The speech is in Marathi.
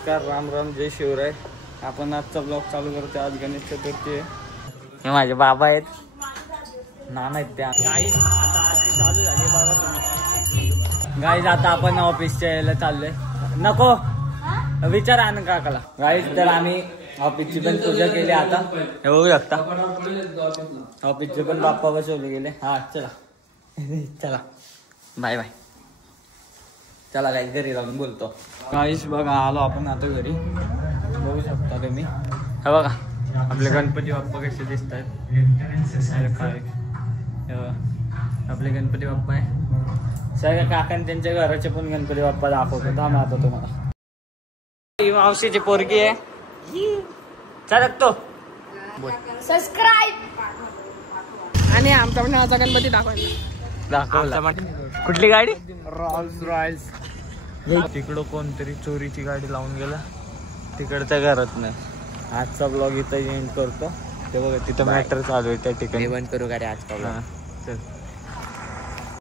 नमस्कार, राम राम, जय शिवराय. आपण आजचा ब्लॉग चालू करतो. आज गणेश चतुर्थी आहे. हे माझे बाबा आहेत, नाना आहेत त्या. गाईज आता आरती चालू झाली बाबा. गाईज आता आपण ऑफिसच्या यायला चाललोय. नको विचारा ना काकाला. गाईज तर आम्ही ऑफिसची पण पूजा केली. आता हे बघू शकता ऑफिसचे पण बाप्पा बसवले गेले. हा चला चला बाय बाय. चला काही घरी जाऊन बोलतो. काहीच बघा आलो आपण आता घरी. बघू शकता तुम्ही. हे बघा आपले गणपती बाप्पा कसे दिसत आहेत. आपले गणपती बाप्पा आहे. सगळ्या काकांनी त्यांच्या घराचे पण गणपती बाप्पा दाखवतो. थांबा आता तुम्हाला. मावशीची पोरगी आहे. चला सबस्क्राईब. आणि आमचा पण नावाचा गणपती दाखवला. कुठली गाडी? Rolls Royce. तिकडं कोणतरी चोरीची गाडी लावून गेला तिकडच्या घरात नाही. आजचा ब्लॉग इथं एंड करतो. ते बघा तिथं मॅटर चालू आहे त्या ठिकाणी. बंद करू गाडी आज. चल.